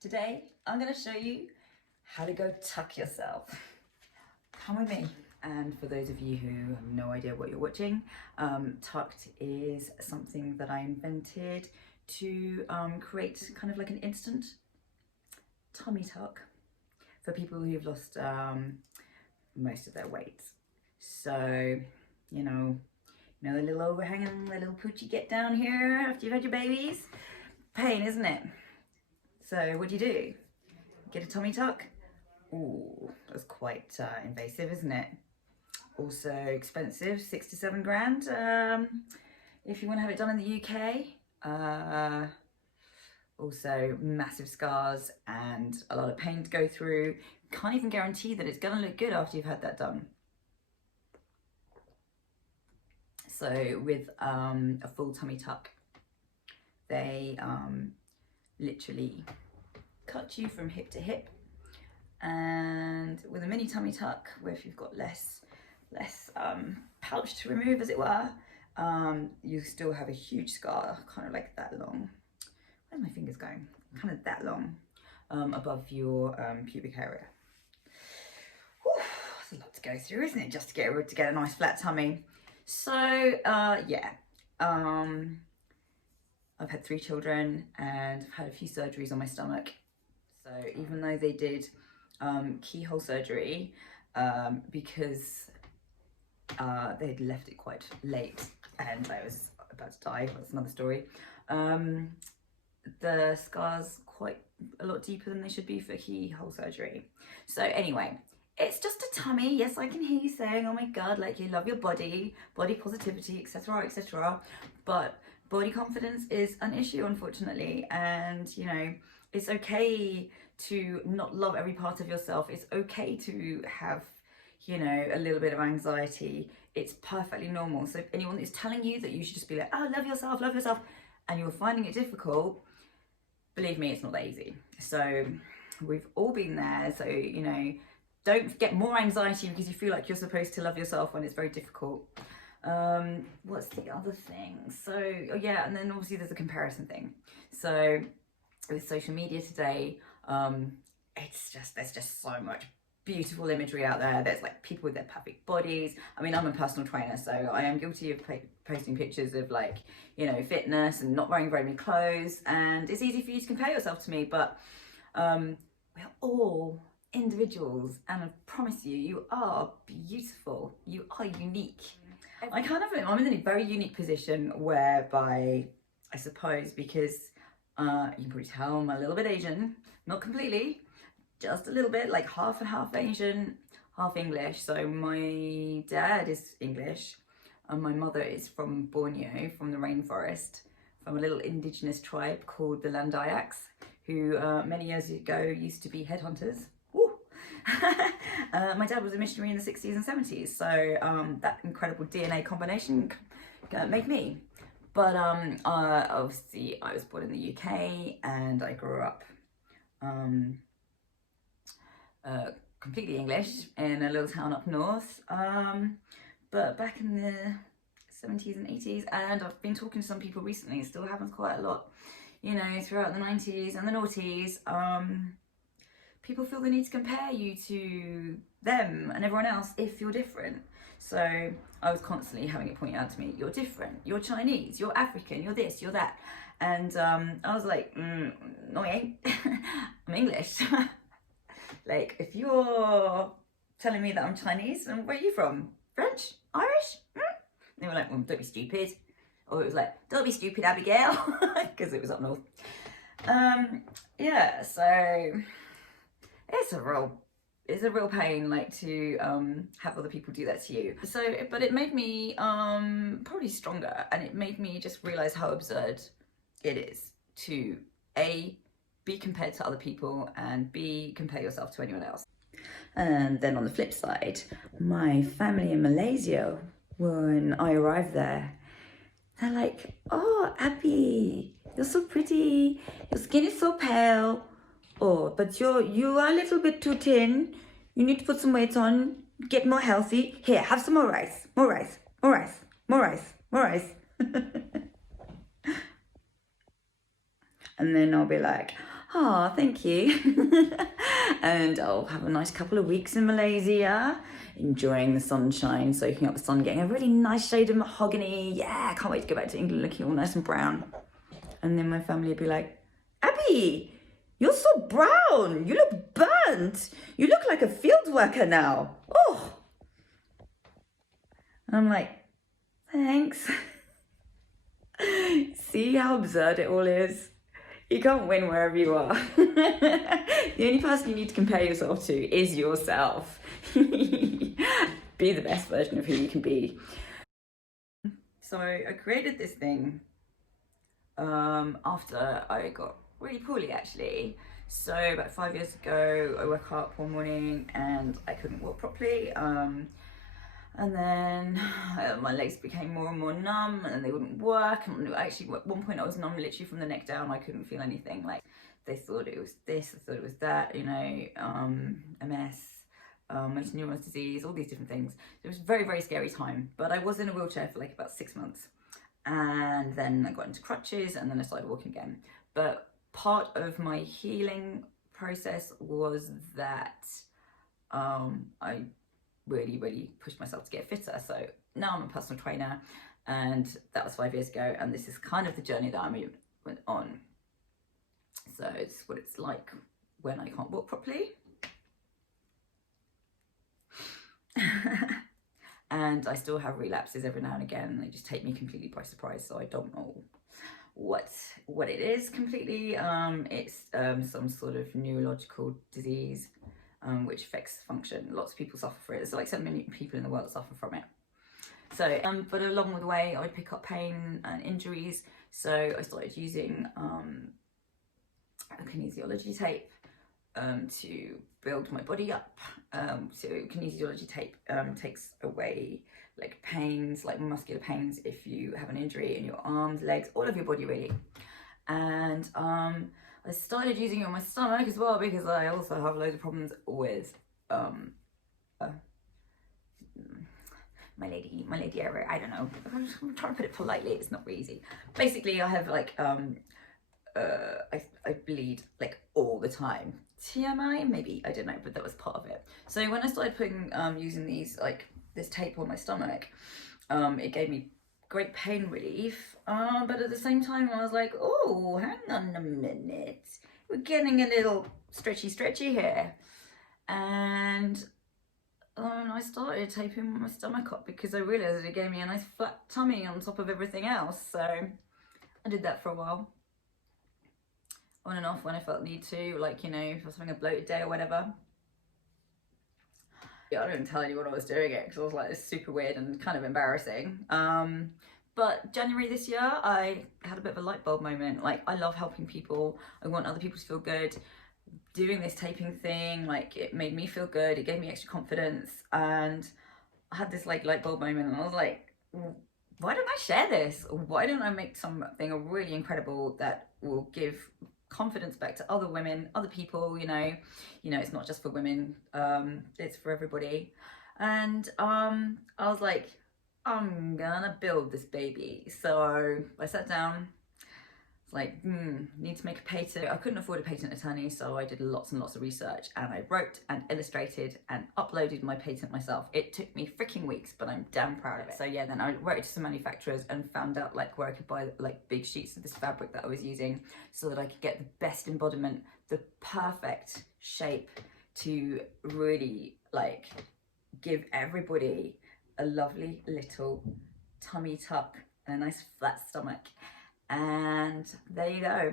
Today, I'm going to show you how to go tuck yourself. Come with me. And for those of you who have no idea what you're watching, tucked is something that I invented to create kind of like an instant tummy tuck for people who've lost most of their weight. So, you know the little overhang, the little pooch you get down here after you've had your babies? Pain, isn't it? So what do? Get a tummy tuck? Ooh, that's quite invasive, isn't it? Also expensive, 6 to 7 grand if you want to have it done in the UK. Also massive scars and a lot of pain to go through. Can't even guarantee that it's going to look good after you've had that done. So with a full tummy tuck, they literally cut you from hip to hip, and with a mini tummy tuck, where if you've got less pouch to remove, as it were, you still have a huge scar, kind of like that long. Where's my fingers going? Kind of that long, above your pubic area. Whew, that's a lot to go through, isn't it? Just to get a nice flat tummy. So yeah. I've had 3 children and I've had a few surgeries on my stomach. So even though they did keyhole surgery because they'd left it quite late and I was about to die, that's another story, the scars quite a lot deeper than they should be for keyhole surgery. So anyway, it's just a tummy. Yes, I can hear you saying, oh my God, like you love your body positivity, etc., etc. But body confidence is an issue, unfortunately. And, you know, it's okay to not love every part of yourself. It's okay to have, you know, a little bit of anxiety. It's perfectly normal. So if anyone is telling you that you should just be like, oh, love yourself, and you're finding it difficult, believe me, it's not that easy. So we've all been there. So, you know, don't get more anxiety because you feel like you're supposed to love yourself when it's very difficult. What's the other thing? So, oh yeah, and then obviously there's a comparison thing. So with social media today, there's just so much beautiful imagery out there. There's like people with their perfect bodies. I mean, I'm a personal trainer, so I am guilty of posting pictures of, like, you know, fitness and not wearing very many clothes, and it's easy for you to compare yourself to me, but we're all individuals, and I promise you, you are beautiful, you are unique. I'm in a very unique position whereby, I suppose, because you can probably tell I'm a little bit Asian, not completely, just a little bit, like half and half Asian, half English. So my dad is English and my mother is from Borneo, from the rainforest, from a little indigenous tribe called the Landayaks, who many years ago used to be headhunters. My dad was a missionary in the 60s and 70s, so that incredible DNA combination made me. But obviously I was born in the UK and I grew up completely English in a little town up north, but back in the 70s and 80s, and I've been talking to some people recently, it still happens quite a lot, you know, throughout the 90s and the noughties. People feel the need to compare you to them and everyone else if you're different. So I was constantly having it pointed out to me, you're different, you're Chinese, you're African, you're this, you're that. And I was like, no, I ain't. I'm English. Like, if you're telling me that I'm Chinese, and where are you from? French? Irish? And they were like, well, don't be stupid. Or it was like, don't be stupid, Abigail, because it was up north. Yeah, so it's a real pain, like, to have other people do that to you. So, but it made me probably stronger, and it made me just realize how absurd it is to A, be compared to other people, and B, compare yourself to anyone else. And then on the flip side, my family in Malaysia, when I arrived there, they're like, oh, Abby, you're so pretty, your skin is so pale. Oh, but you are a little bit too thin. You need to put some weight on, get more healthy. Here, have some more rice, more rice, more rice, more rice, more rice. And then I'll be like, Oh, thank you. And I'll have a nice couple of weeks in Malaysia, enjoying the sunshine, soaking up the sun, getting a really nice shade of mahogany. Yeah, I can't wait to go back to England looking all nice and brown. And then my family will be like, Abby, you're so brown. You look burnt. You look like a field worker now. Oh. And I'm like, thanks. See how absurd it all is? You can't win wherever you are. The only person you need to compare yourself to is yourself. Be the best version of who you can be. So I created this thing after I got really poorly, actually. So about 5 years ago, I woke up one morning and I couldn't walk properly. And then my legs became more and more numb, and then they wouldn't work. And actually, at one point, I was numb literally from the neck down. I couldn't feel anything. Like, they thought it was this, they thought it was that, you know, MS, motor neurons disease, all these different things. It was a very, very scary time. But I was in a wheelchair for like about 6 months. And then I got into crutches, and then I started walking again. But part of my healing process was that I really pushed myself to get fitter. So now I'm a personal trainer, and that was 5 years ago, and this is kind of the journey that I went on. So it's what it's like when I can't walk properly. And I still have relapses every now and again. They just take me completely by surprise, so I don't know what it is completely. It's some sort of neurological disease which affects function. Lots of people suffer from it. There's like so many people in the world that suffer from it. So, but along the way, I would pick up pain and injuries. So I started using kinesiology tape to build my body up. So kinesiology tape takes away like pains, like muscular pains, if you have an injury in your arms, legs, all of your body really. And I started using it on my stomach as well, because I also have loads of problems with my lady area. I don't know, I'm trying to put it politely, it's not really easy. Basically, I have like I bleed like all the time. TMI, maybe, I don't know, but that was part of it. So when I started putting using these, like this tape on my stomach, it gave me great pain relief, but at the same time I was like, oh, hang on a minute, we're getting a little stretchy here. And I started taping my stomach up because I realized it gave me a nice flat tummy on top of everything else. So I did that for a while, on and off when I felt need to, like, you know, if I was having a bloated day or whatever. Yeah, I didn't tell anyone I was doing it because I was like, it's super weird and kind of embarrassing. But January this year, I had a bit of a light bulb moment. Like, I love helping people. I want other people to feel good. Doing this taping thing, like, it made me feel good. It gave me extra confidence. And I had this like light bulb moment, and I was like, why don't I share this? Why don't I make something really incredible that will give confidence back to other women, other people, you know, it's not just for women, it's for everybody. And I was like, I'm gonna build this baby. So I sat down, it's like, need to make a patent. I couldn't afford a patent attorney, so I did lots and lots of research, and I wrote and illustrated and uploaded my patent myself. It took me freaking weeks, but I'm damn proud of it. So yeah, then I wrote to some manufacturers and found out like where I could buy like big sheets of this fabric that I was using, so that I could get the best embodiment, the perfect shape to really like give everybody a lovely little tummy tuck and a nice flat stomach. And there you go.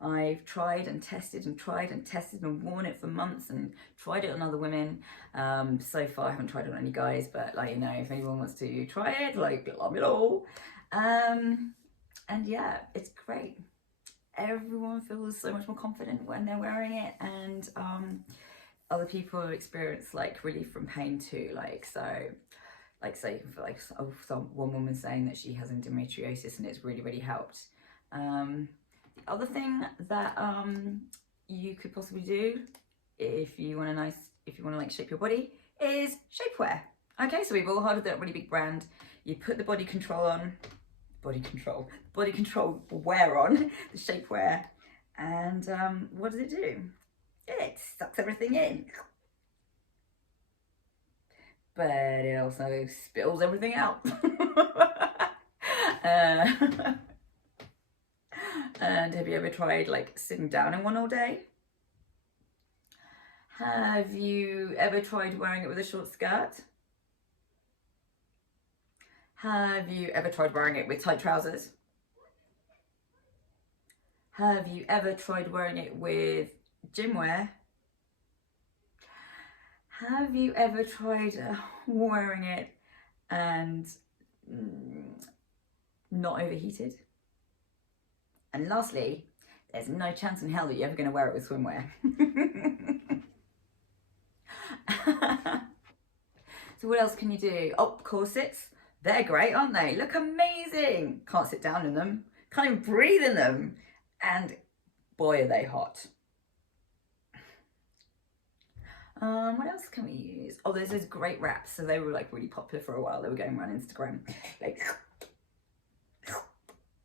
I've tried and tested and tried and tested and worn it for months and tried it on other women. So far I haven't tried it on any guys, but like, you know, if anyone wants to try it, like, love it all. And yeah, it's great. Everyone feels so much more confident when they're wearing it, and other people experience like relief from pain too. Like, so like, say for like one woman saying that she has endometriosis and it's really helped. The other thing that you could possibly do if you want to like shape your body is shapewear. Okay, so we've all heard of that really big brand. You put the body control wear on, the shapewear, And what does it do? It sucks everything in. But it also spills everything out. And have you ever tried like sitting down in one all day? Have you ever tried wearing it with a short skirt? Have you ever tried wearing it with tight trousers? Have you ever tried wearing it with gym wear? Have you ever tried wearing it and not overheated? And lastly, there's no chance in hell that you're ever going to wear it with swimwear. So what else can you do? Oh, corsets. They're great, aren't they? Look amazing. Can't sit down in them. Can't even breathe in them. And boy, are they hot. What else can we use? Oh, there's those great wraps. So they were like really popular for a while. They were going around Instagram. Like,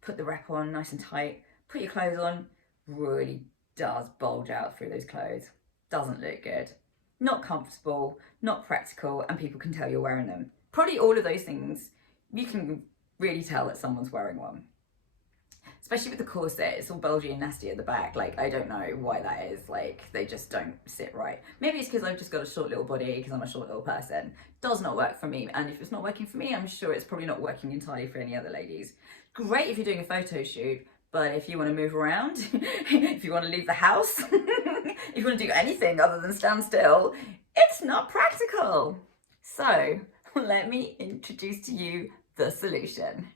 put the wrap on nice and tight. Put your clothes on. Really does bulge out through those clothes. Doesn't look good. Not comfortable, not practical, and people can tell you're wearing them. Probably all of those things, you can really tell that someone's wearing one. Especially with the corset, it's all bulgy and nasty at the back. Like, I don't know why that is. Like, they just don't sit right. Maybe it's because I've just got a short little body, because I'm a short little person. Does not work for me. And if it's not working for me, I'm sure it's probably not working entirely for any other ladies. Great if you're doing a photo shoot, but if you want to move around, if you want to leave the house, if you want to do anything other than stand still, it's not practical. So let me introduce to you the solution.